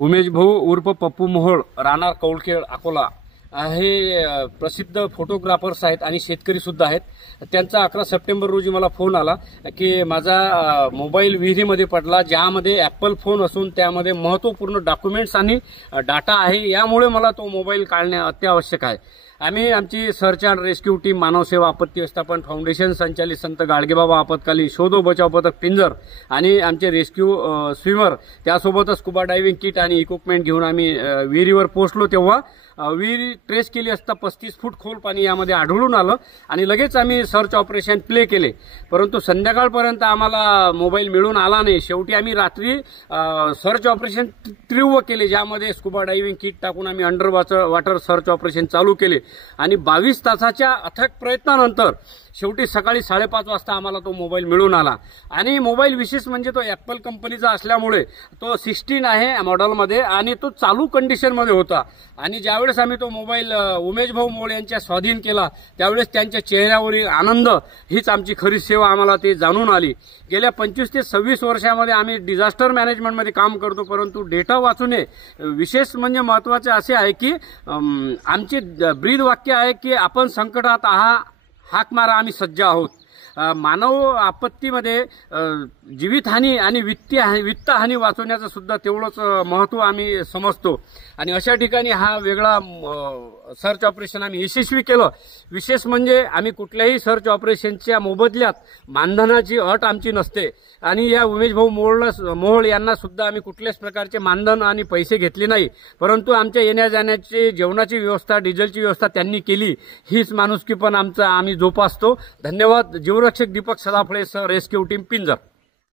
उमेश भाऊ उर्फ पप्पू मोहोळ राहणार कौळखेड अकोला हे प्रसिद्ध फोटोग्राफर्स आहेत आणि शेतकरी सुद्धा आहेत. त्यांचा 11 सप्टेंबर रोजी मला फोन आला की माझा मोबाईल विहिरीमध्ये पडला, ज्यामध्ये ॲपल फोन असून त्यामध्ये महत्त्वपूर्ण डॉक्युमेंट्स आणि डाटा आहे, यामुळे मला तो मोबाईल काढणे अत्यावश्यक आहे. आम्ही आमची सर्च अँड रेस्क्यू टीम, मानवसेवा आपत्ती व्यवस्थापन फाउंडेशन संचालित संत गाडगेबाबा आपत्कालीन शोध व बचाव पथक पिंजर आणि आमचे रेस्क्यू स्विमर, त्यासोबतच स्कुबा डायव्हिंग किट आणि इक्विपमेंट घेऊन आम्ही विहिरीवर पोहोचलो. तेव्हा विहिरी ट्रेस केली असता 35 फूट खोल पाणी यामध्ये आढळून आलं आणि लगेच आम्ही सर्च ऑपरेशन प्ले केले. परंतु संध्याकाळपर्यंत आम्हाला मोबाईल मिळून आला नाही. शेवटी आम्ही रात्री सर्च ऑपरेशन तीव्र केले, ज्यामध्ये स्कुबा डायव्हिंग किट टाकून आम्ही अंडर वॉटर सर्च ऑपरेशन चालू केले आणि 22 तासाच्या अथक प्रयत्नानंतर शेवटी सकाळी 5:30 वाजता आम्हाला तो मोबाईल मिळून आला. आणि मोबाईल विशेष म्हणजे तो ॲपल कंपनीचा असल्यामुळे तो 16 आहे मॉडेलमध्ये आणि तो चालू कंडिशनमध्ये होता. आणि ज्यावेळेस आम्ही तो मोबाईल उमेश भाऊ मोहोळ यांच्या स्वाधीन केला त्यावेळेस त्यांच्या चेहऱ्यावरील आनंद हीच आमची खरी सेवा आम्हाला ते जाणून आली. गेल्या 25 ते 26 वर्षामध्ये आम्ही डिझास्टर मॅनेजमेंटमध्ये काम करतो, परंतु डेटा वाचणे विशेष म्हणजे महत्त्वाचे असे आहे की आमचे ब्रीद वाक्य आहे की आपण संकटात आहात, हाक मारा, आम्ही सज्ज आहोत. मानव आपत्तीमध्ये जीवितहानी आणि वित्तहानी वाचवण्याचं सुद्धा तेवढंच महत्त्व आम्ही समजतो. आणि अशा ठिकाणी हा वेगळा सर्च ऑपरेशन आम्ही यशस्वी केलं. विशेष म्हणजे आम्ही कुठल्याही सर्च ऑपरेशनच्या मोबदल्यात मानधनाची अट आमची नसते आणि या उमेश भाऊ मोहोळ यांना सुद्धा आम्ही कुठल्याच प्रकारचे मानधन आणि पैसे घेतले नाही, परंतु आमच्या येण्या जाण्याची, जेवणाची व्यवस्था, डिझेलची व्यवस्था त्यांनी केली. हीच माणुसकी पण आमचा आम्ही जोपासतो. धन्यवाद. जीवरक्षक Deepak Sadaphale sir, rescue team पिंजर.